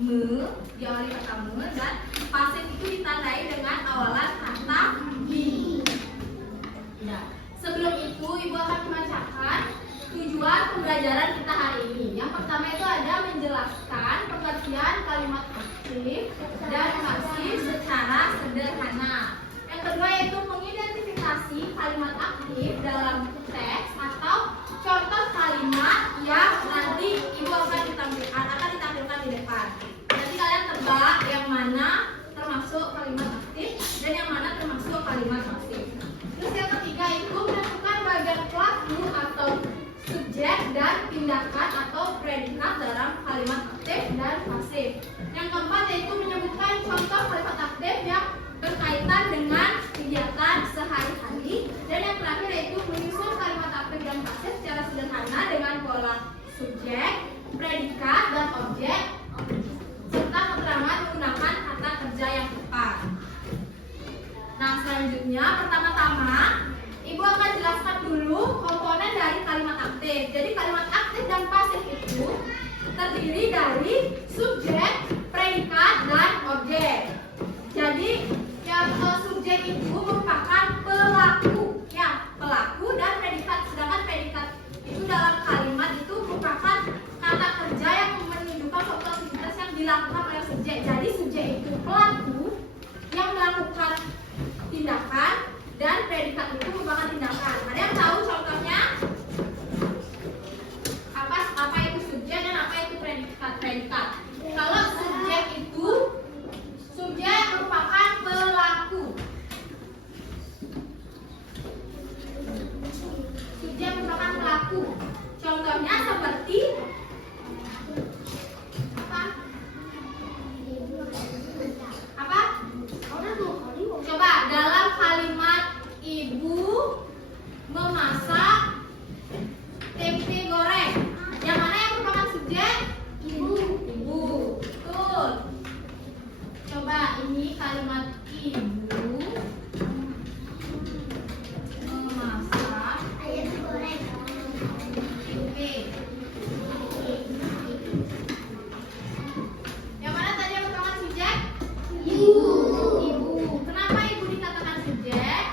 me, diawali kata me, dan pasif itu ditandai dengan awalan kata di. Ya. Sebelum itu Ibu akan membacakan tujuan pembelajaran kita hari ini. Yang pertama itu ada menjelaskan pengertian kalimat aktif dan pasif secara sederhana. Yang kedua yaitu mengidentifikasi kalimat aktif dalam teks atau contoh kalimat yang nanti Ibu akan ditampilkan di depan. Nanti kalian tebak yang mana termasuk kalimat aktif dan yang mana termasuk kalimat pasif. Terus yang ketiga itu menentukan bagian pelaku atau subjek dan tindakan atau predikat dalam kalimat aktif dan pasif. Yang keempat yaitu menyebutkan contoh kalimat aktif yang berkaitan dengan kegiatan sehari-hari. Dan yang terakhir yaitu menyusun kalimat aktif dan pasif secara sederhana dengan pola subjek, predikat, dan objek serta keterangan menggunakan kata kerja yang tepat. Nah, selanjutnya pertama-tama Ibu akan jelaskan dulu komponen dari kalimat aktif. Jadi kalimat aktif dan pasif itu terdiri dari subjek, predikat, dan objek. Jadi yang subjek itu merupakan pelaku, ya, pelaku dan predikat. Sedangkan predikat itu dalam kalimat itu merupakan kata kerja yang menunjukkan suatu aktivitas yang dilakukan oleh subjek. Jadi subjek itu pelaku yang melakukan tindakan dan predikat itu merupakan tindakan. Ada yang tahu contohnya? Apa itu subjek dan apa itu predikat? Kalau subjek itu merupakan pelaku. Subjek merupakan pelaku. Contohnya seperti apa? Coba dalam kalimat Ibu memasak tempe goreng. Yang mana yang merupakan subjek? Ibu. Betul. Coba ini kalimat Ibu memasak tempe. Yang mana tadi yang merupakan subjek? Ibu. Kenapa Ibu dikatakan subjek?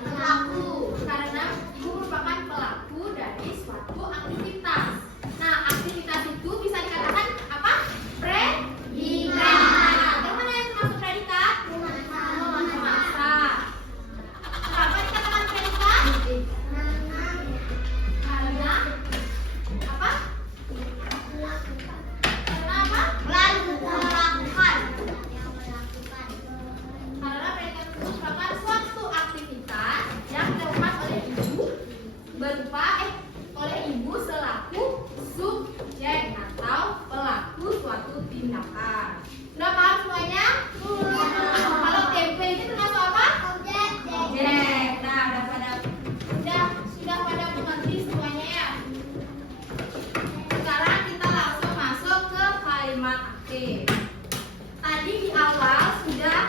Pelaku. Karena Ibu merupakan pelaku dari suatu aktivitas. Nah, aktivitas itu bisa dikatakan apa? Predikat. Yang mana yang termasuk predikat? Memasak. Kenapa dikatakan predikat? Karena apa? Karena apa? Melakukan. Karena predikat itu merupakan suatu aktivitas yang dilakukan oleh Ibu oleh Ibu selaku subjek atau pelaku suatu tindakan. Sudah paham semuanya? Kalau tempe itu termasuk apa? Objek. Nah, sudah pada mengerti semuanya ya. Sekarang kita langsung masuk ke kalimat aktif. Tadi di awal sudah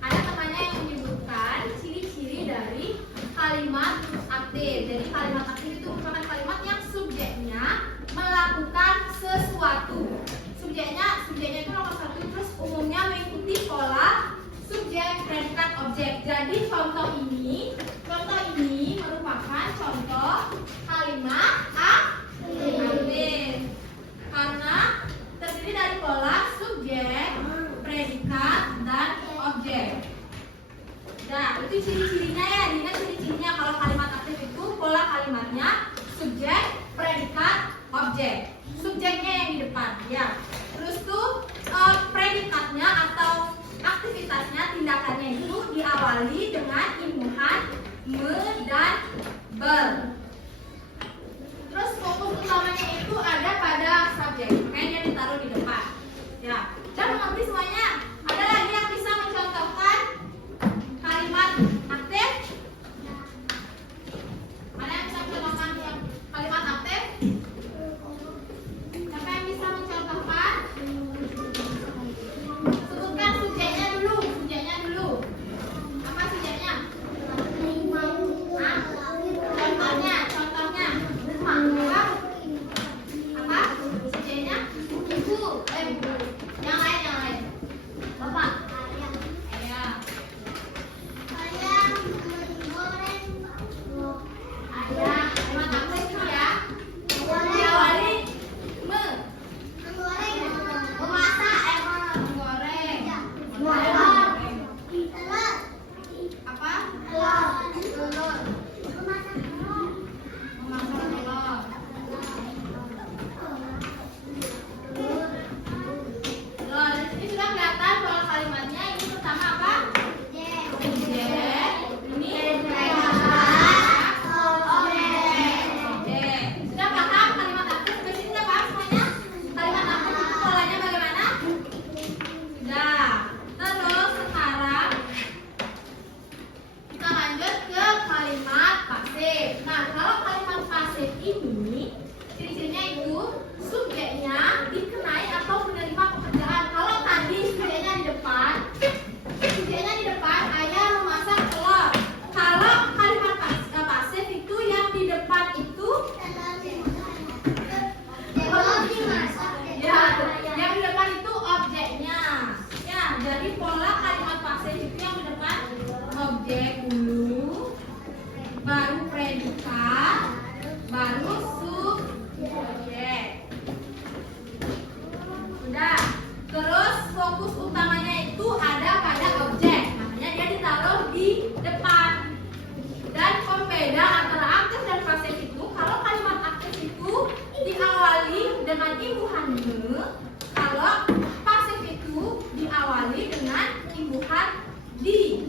ada temannya yang menyebutkan ciri-ciri dari kalimat aktif. Jadi kalimat aktif itu merupakan kalimat yang subjeknya melakukan sesuatu. Subjeknya itu nomor satu, terus umumnya mengikuti pola subjek, predikat, objek. Jadi contoh ini merupakan contoh kalimat aktif karena terdiri dari pola subjek, predikat, dan objek. Nah, itu ciri-cirinya ya. Ingat ciri-cirinya kalau kalimat aktif itu pola kalimatnya subjek, predikat, objek. Subjeknya yang di depan, ya. Terus tuh predikatnya atau aktivitasnya, tindakannya itu diawali dengan imbuhan me dan ber. Terus fokus utamanya itu ada pada subjek, makanya dia ditaruh di depan. Ya, sudah mengerti semuanya? Ada lagi yang bisa mencontohkan kalimat aktif? Mana yang bisa mencontohkan yang kalimat aktif? Siapa yang bisa mencontohkan? dengan imbuhan ne, kalau pasif itu diawali dengan imbuhan di.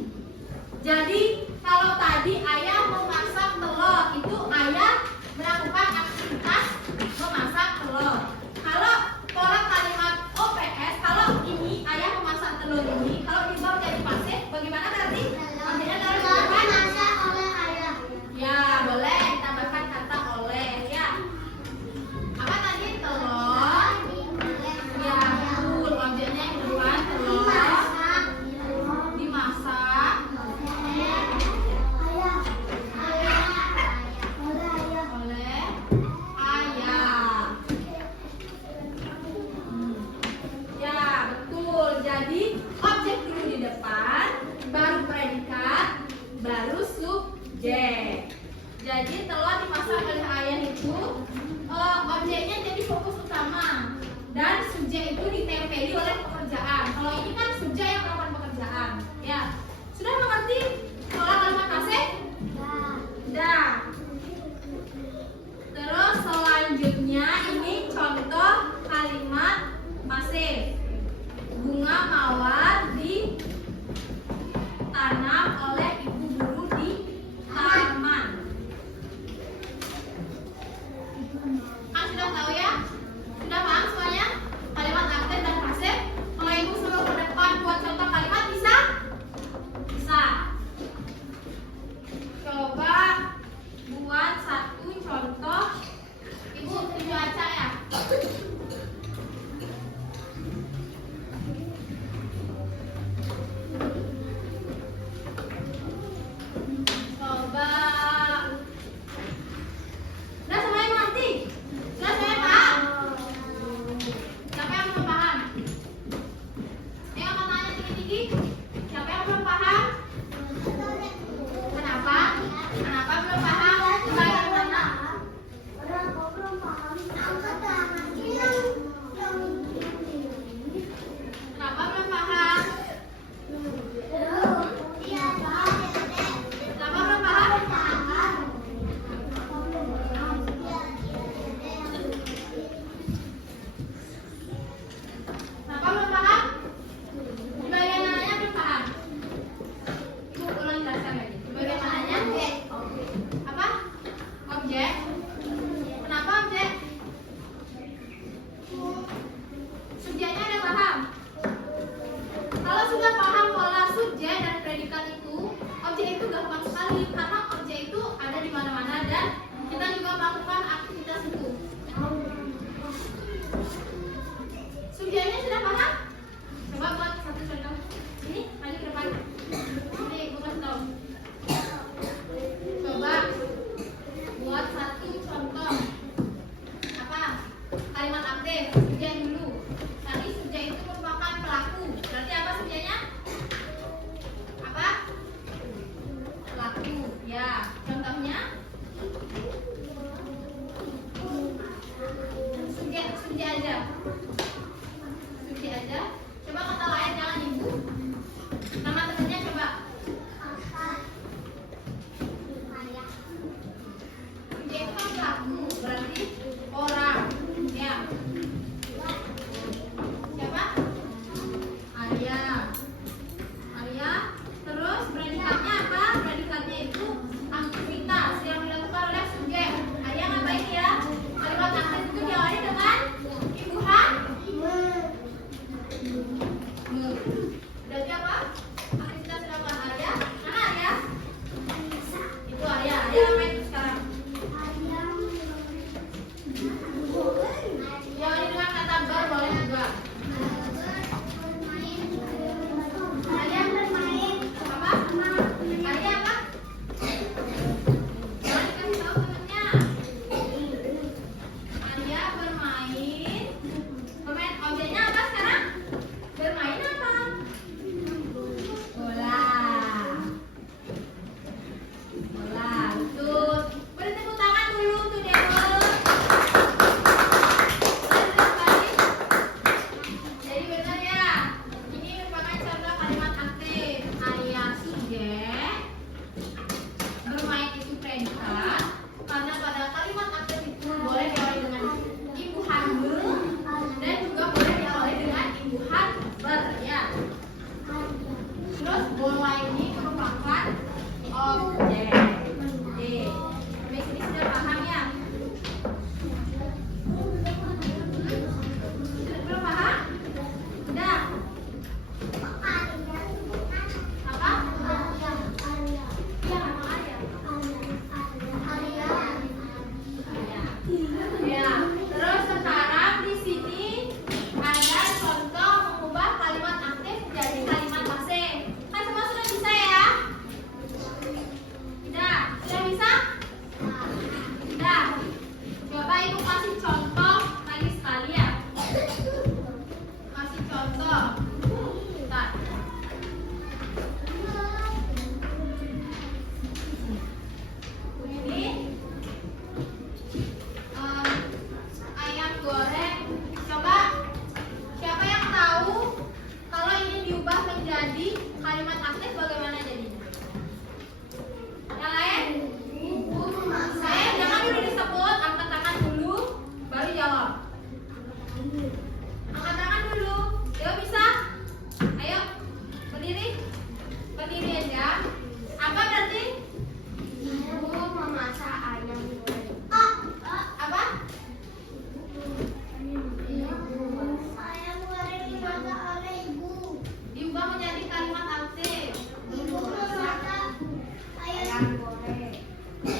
Jadi kalau tadi ayah memasak telur, itu ayah melakukan aktivitas memasak telur. Kalau pola kalimat OPS, kalau ini ayah memasak telur ini, kalau diubah menjadi pasif, bagaimana berarti? Objeknya dari depan. oleh ayah. Ya, boleh ditambahkan kata oleh ya. Apa tadi? Telur. Ya, betul. Objeknya yang depan telur. Dimasak oleh ayah. Ya, betul. Jadi objek dulu di depan, baru predikat, baru subjek. Jadi telur dimasak oleh ayah itu objeknya jadi fokus utama dan subjek itu ditempeli oleh pekerjaan. Kalau ini kan subjek yang melakukan pekerjaan. Ya, sudah mengerti pola kalimat pasif? Sudah. Terus selanjutnya ini contoh kalimat pasif. Bunga mawar ditanam oleh ibu guru di taman. Kan sudah tahu ya? Sudah paham semuanya? Kalimat aktif dan pasif. Kalau ibu suruh ke depan buat contoh kalimat bisa? Bisa. Coba buat satu contoh. Ibu tunjuk aja ya. Coba. Sudah semuanya mengerti? Sudah semuanya paham? Siapa yang belum paham? Yang akan tanya tinggi-tinggi. Siapa yang belum paham? Kenapa? Kenapa belum paham? Bagian mana? Kenapa belum paham? Kenapa belum paham? Kenapa belum paham? Di bagian mananya belum paham? Ibu ulang jelaskan lagi. Di bagian mananya? Apa? Objek. Kenapa objek? Subjeknya ada paham? Kalau sudah paham pola subjek dan predikat itu, objek itu gampang sekali karena objek itu ada di mana-mana dan kita juga melakukan aktivitas itu. Subjeknya sudah paham? Coba buat satu contoh. Ini, maju ke depan. Ini, ibu kasih tahu. Coba buat satu contoh. Apa? Kalimat aktif. Subjek dulu. Tadi subjek itu merupakan pelaku. Berarti apa subjeknya? Apa? Pelaku. Ya. Contohnya? Subjek aja. Subjek aja. Coba kata lain jangan ibu. Nama temannya coba. Subjek itu kan pelaku. Berarti orang. Ya. Siapa? Arya. Arya. Terus predikatnya apa? Predikatnya itu aktivitas yang dilakukan oleh subjek. Arya ngapain ya? Kalimat aktif itu diawali dengan imbuhan Angkat tangan dulu. Ayo bisa? Ayo. Berdiri. Berdiri aja. Apa berarti? Ibu memasak ayam goreng. Apa? Ayam goreng dimasak oleh ibu. Diubah menjadi kalimat aktif. Ibu memasak ayam goreng. Ibu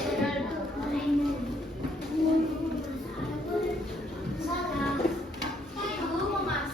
memasak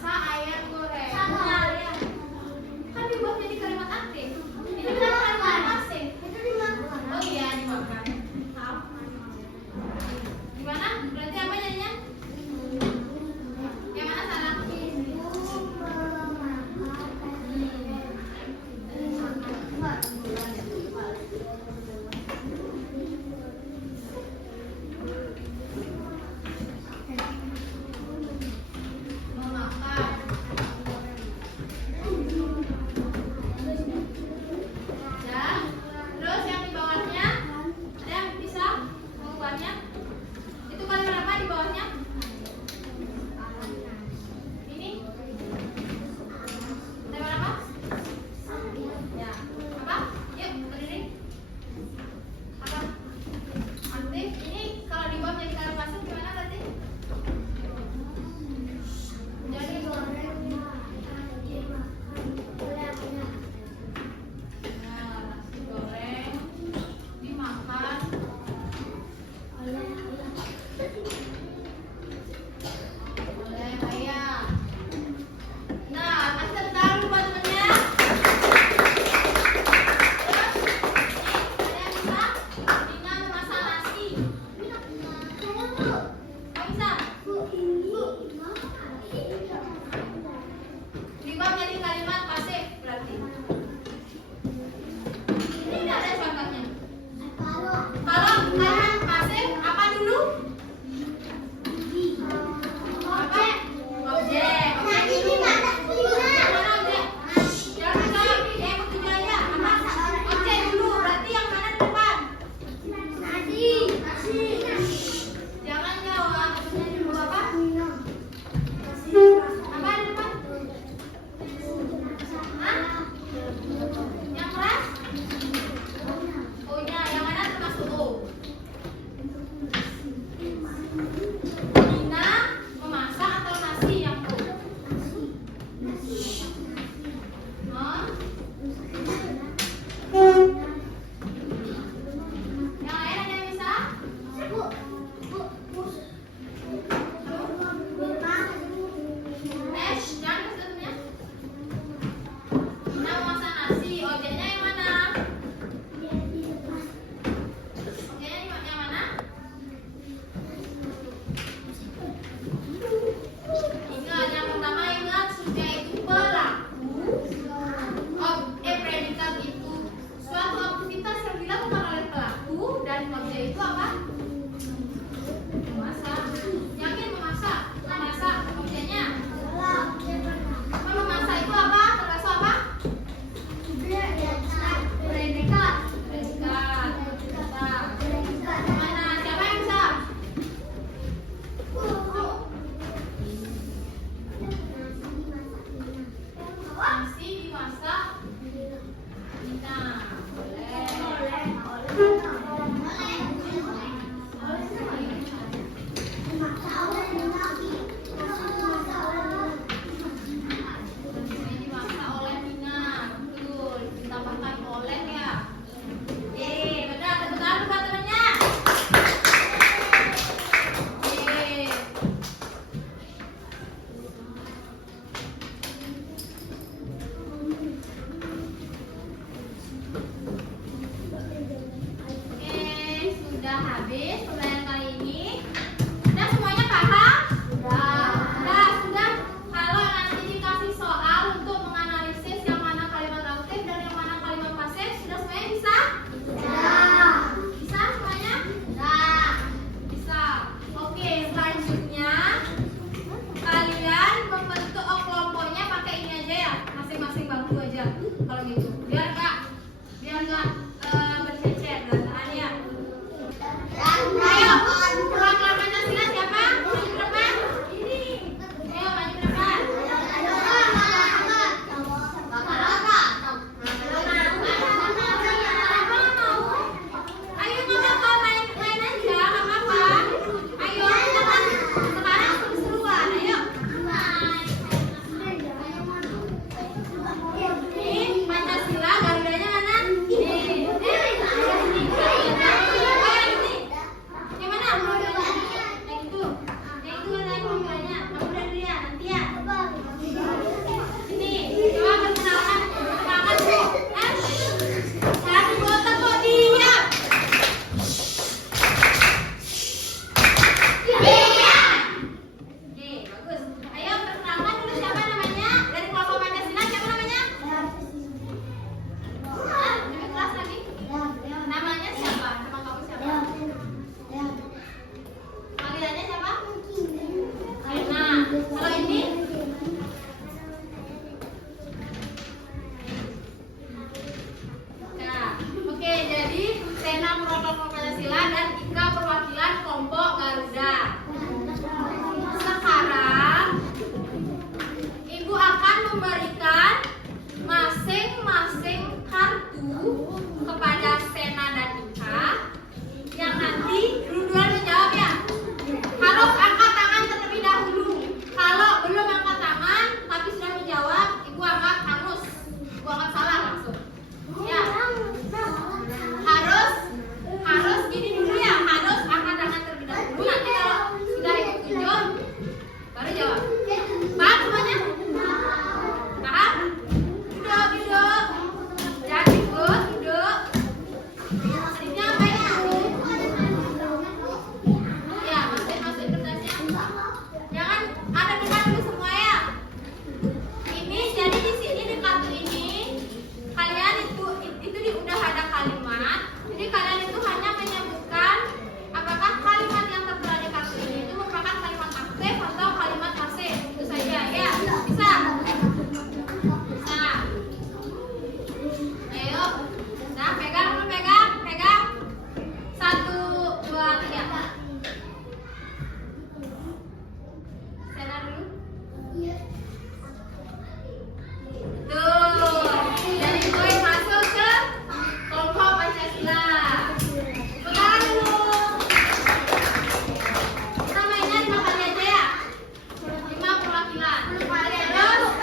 9. Belum kali aja. Terus,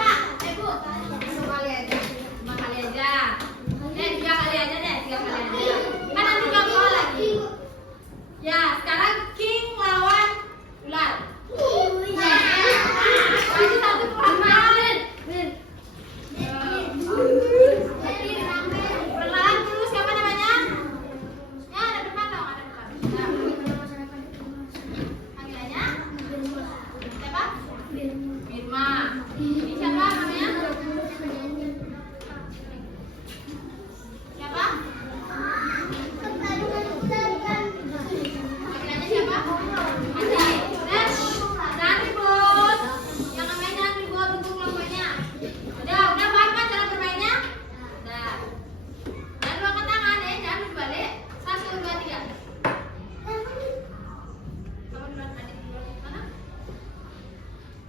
Bu. Satu kali aja. 5 kali aja. 3 kali aja deh, 3 kali aja. Kan nanti nggak soal lagi. Ya, sekarang king lawan ular. Lagi satu pelan-pelan. Perlahan dulu, siapa namanya? Ya, ada depan dong, ada depan. Ya. Panggilannya? Siapa? Firma. Ini siapa namanya? Siapa? Panggilannya siapa? Adi. Jangan ribut. Yang namanya jangan ribut untuk kelompoknya. Udah paham kan cara bermainnya? Udah. Jangan lupa angkat tangan ya, jangan berbalik. 1, 2, 3. Kamu duluan, Adik duluan. Mana?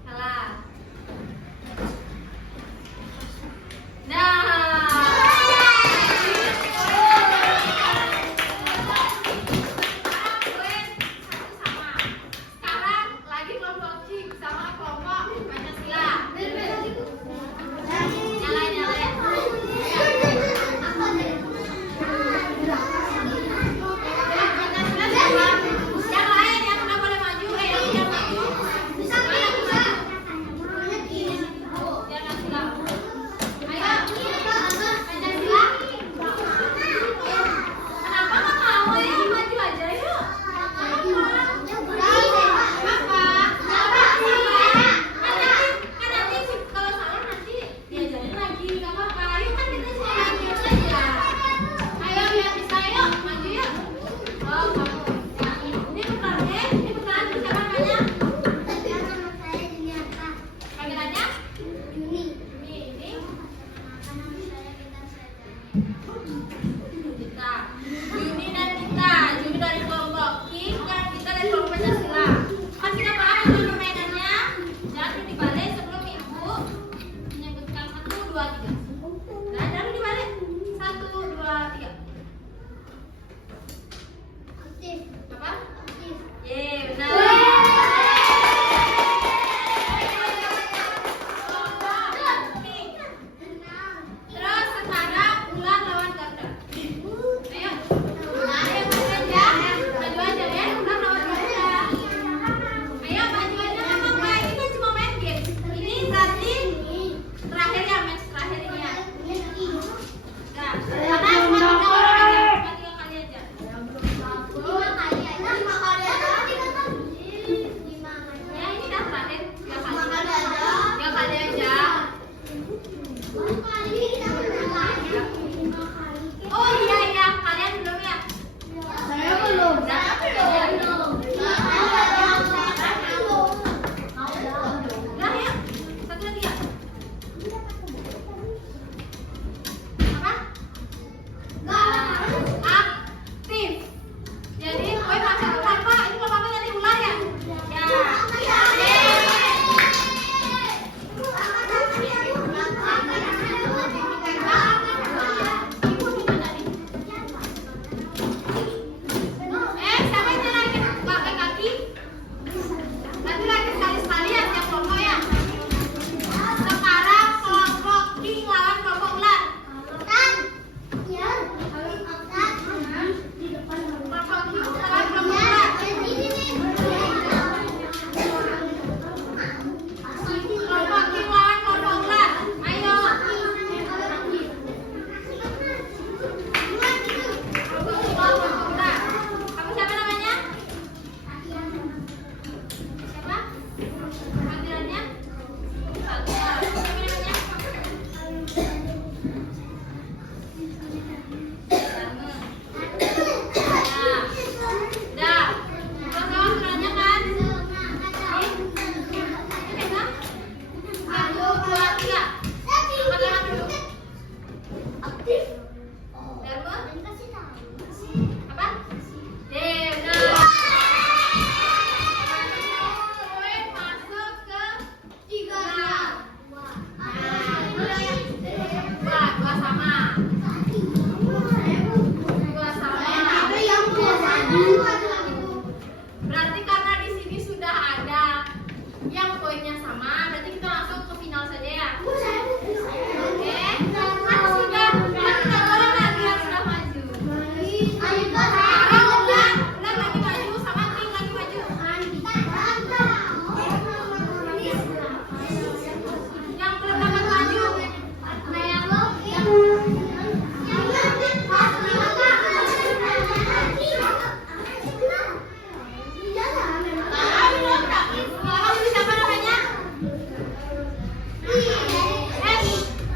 Salah.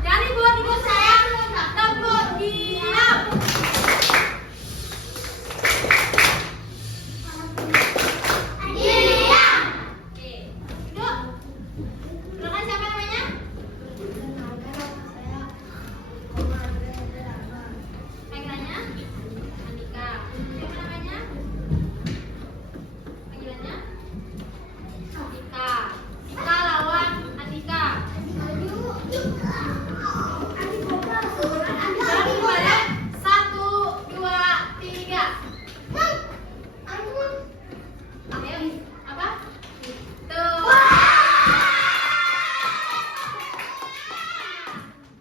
Jangan ribut sayang. Tepuk diam. Oke, duduk. Silakan, siapa namanya? Panggilannya? Andika. Siapa namanya? Panggilannya? Dika. Dika lawan Andika. Jangan kembali. 1, 2, 3. Ayo, apa? Tuh.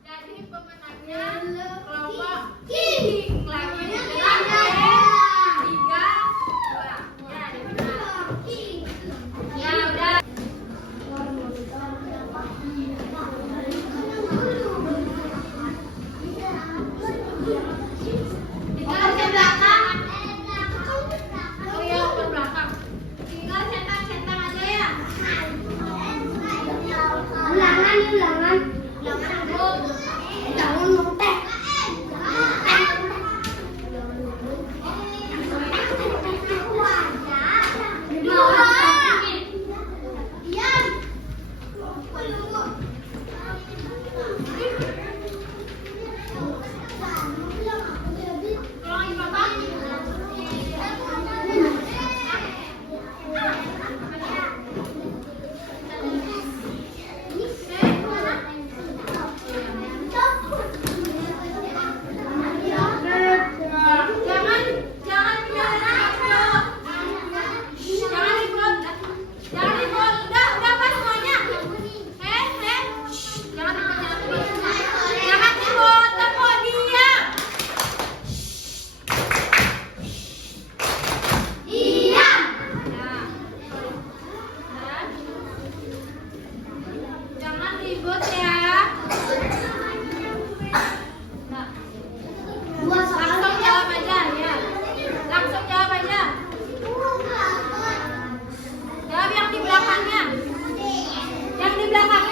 Jadi pemenangnya kelompok King. Lagi dengan 3, 2. Ya, dimenang. Ya, udah. Tinggal ke belakang. Oh iya, ke belakang. Tinggal centang-centang aja ya. Ulangan. Jangan lontek. Tolongin Papa. Jangan ribut. Jangan ribut. Udah pas semuanya. Jangan ribut. Jangan ribut. Tepuk diam. Diam. Jangan ribut ya. Langsung jawab aja ya. Langsung jawab aja. Jawab yang di belakangnya. Yang di belakang.